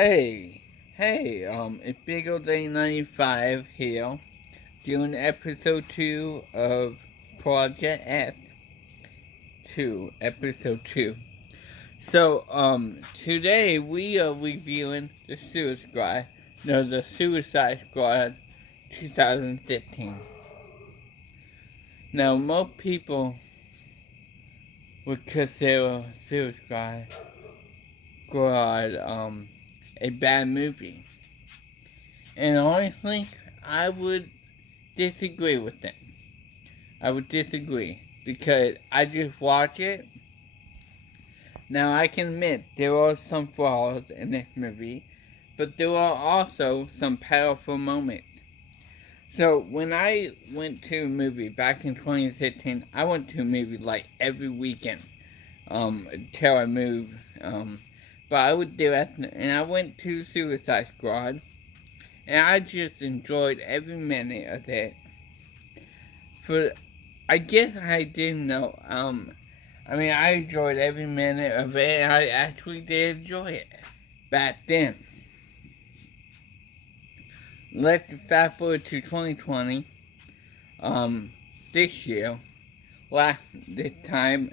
It's Big Old Day 95 here, doing episode 2 of Project X 2, episode 2. Today we are reviewing the Suicide Squad 2015. Now, most people would consider Suicide Squad, a bad movie. And honestly, I would disagree with them. I would disagree because I just watch it. Now I can admit there are some flaws in this movie, but there are also some powerful moments. So when I went to a movie back in 2016, I went to a movie like every weekend until I moved. But I would do it, and I went to Suicide Squad, and I just enjoyed every minute of it. For I guess I didn't know. I enjoyed every minute of it. And I actually did enjoy it back then. Let's fast forward to 2020. This year, this time,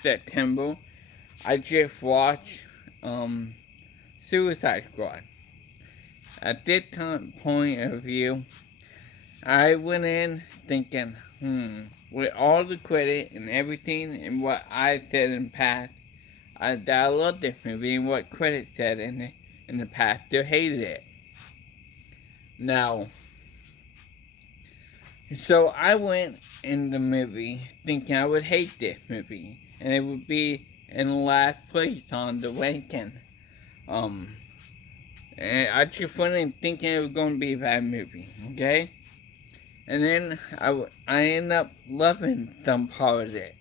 September, I just watched Suicide Squad. At this point of view, I went in thinking, with all the credit and everything and what I said in the past, that I loved this movie and what critics said in the past, they hated it. Now, so I went in the movie thinking I would hate this movie and it would be in last place on the ranking. And I just went in thinking it was going to be a bad movie, okay? And then I ended up loving some part of it.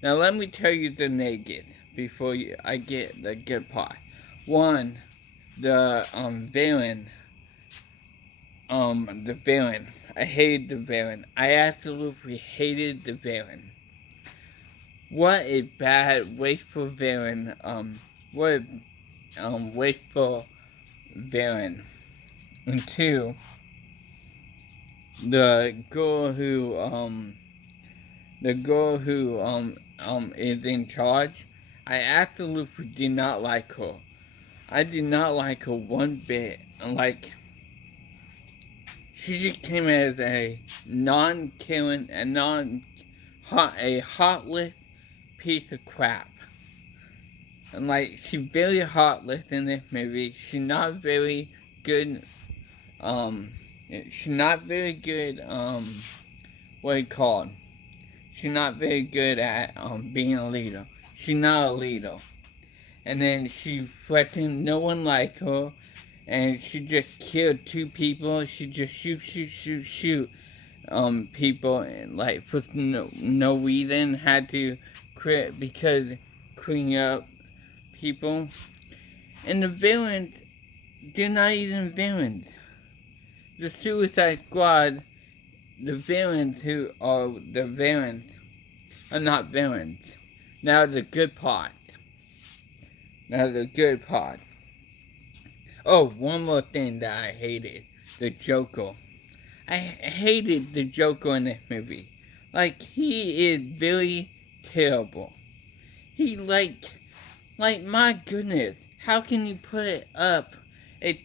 Now let me tell you the negative before I get the good part. One, the villain. The villain. I hated the villain. I absolutely hated the villain. What a bad, wasteful villain. What a wasteful villain. And two, the girl who is in charge. I absolutely did not like her. I did not like her one bit. Like, she just came as a non-killing, a heartless piece of crap. And like, she's very heartless in this movie. She's not very good. She's not very good. What do you call it? She's not very good at being a leader. She's not a leader. And then she threatened no one like her, and she just killed two people. She just shoot people, and like for no reason had to clean up people. And the villains, they're not even villains. The Suicide Squad, the villains who are the villains are not villains. Now the good part. Oh, one more thing that I hated. The Joker. I hated the Joker in this movie. Like, he is very terrible. He my goodness, how can you put up a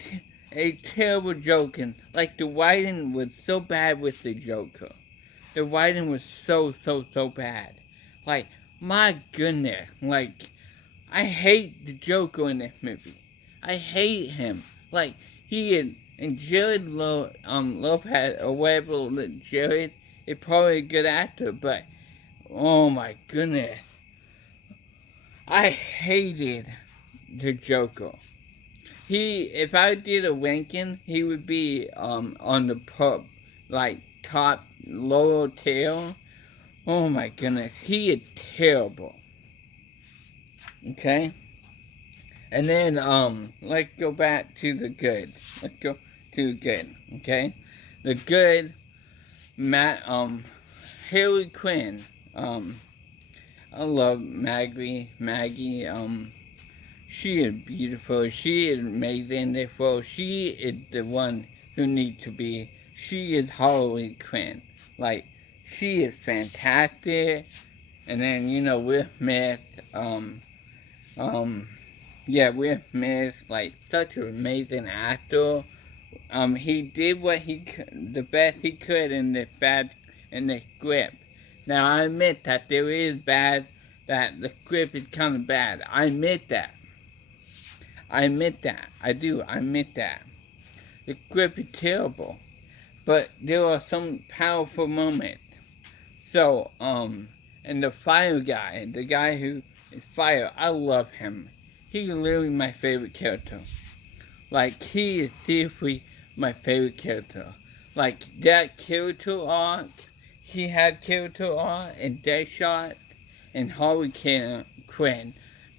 terrible Joker? Like, the writing was so bad with the Joker. The writing was so bad. Like, my goodness. Like, I hate the Joker in this movie. I hate him. Like, he and Jared Lopez, or whatever, Jared is probably a good actor, but, oh my goodness. I hated the Joker. If I did a ranking, he would be on the top lower tail. Oh my goodness, he is terrible. Okay, and then let's go back to the good. Let's go to the good. Okay, the good. Harley Quinn. I love Maggie. She is beautiful. She is amazing. Therefore, she is the one who needs to be. She is Harley Quinn. Like, she is fantastic. And then, Will Smith, yeah, Will Smith, like, such an amazing actor. He did what he could, the best he could in the script. Now, I admit that there is bad, that the script is kind of bad. I admit that. I admit that. I do. I admit that. The script is terrible. But there are some powerful moments. So, and the fire guy, the guy who is fire, I love him. He's literally my favorite character. Like, he is seriously my favorite character. Like, that character arc, he had character arc in Deadshot and Harley Quinn.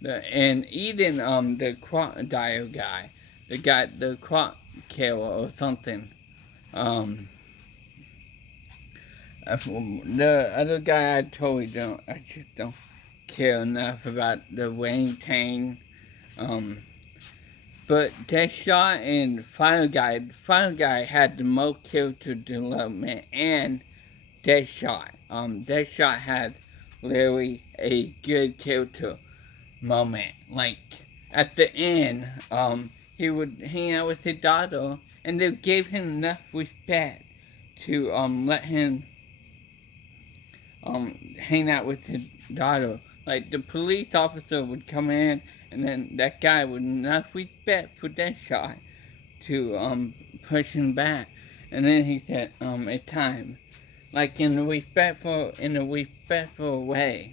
And even, the crocodile guy, the croc killer or something. The other guy, I just don't care enough about the Wayne Tang. But Deadshot and Final Guy had the most character development, and Deadshot. Deadshot had literally a good character moment. Like, at the end, he would hang out with his daughter, and they gave him enough respect to, let him hang out with his daughter. Like, the police officer would come in, and then that guy would enough respect for Deadshot to push him back. And then he said, it's time. Like, in a respectful way.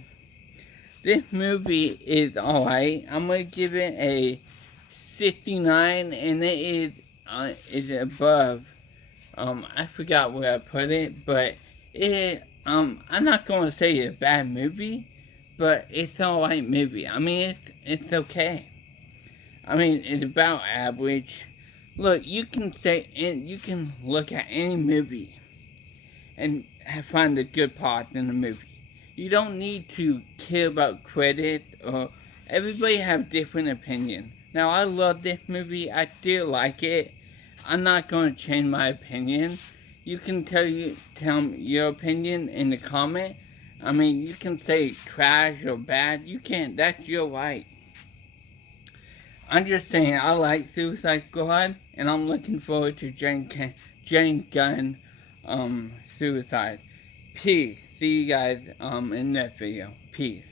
This movie is alright. I'm gonna give it a 69, and it is above. I forgot where I put it, but I'm not gonna say it's a bad movie, but it's an alright movie. I mean, it's okay. I mean, it's about average. Look, you can look at any movie and find the good parts in the movie. You don't need to care about credit, or everybody have different opinions. Now, I love this movie. I still like it. I'm not going to change my opinion. You can tell me your opinion in the comment. I mean, you can say trash or bad. You can't. That's your right. I'm just saying, I like Suicide Squad, and I'm looking forward to James Gunn, Suicide. Peace. See you guys, in that video. Peace.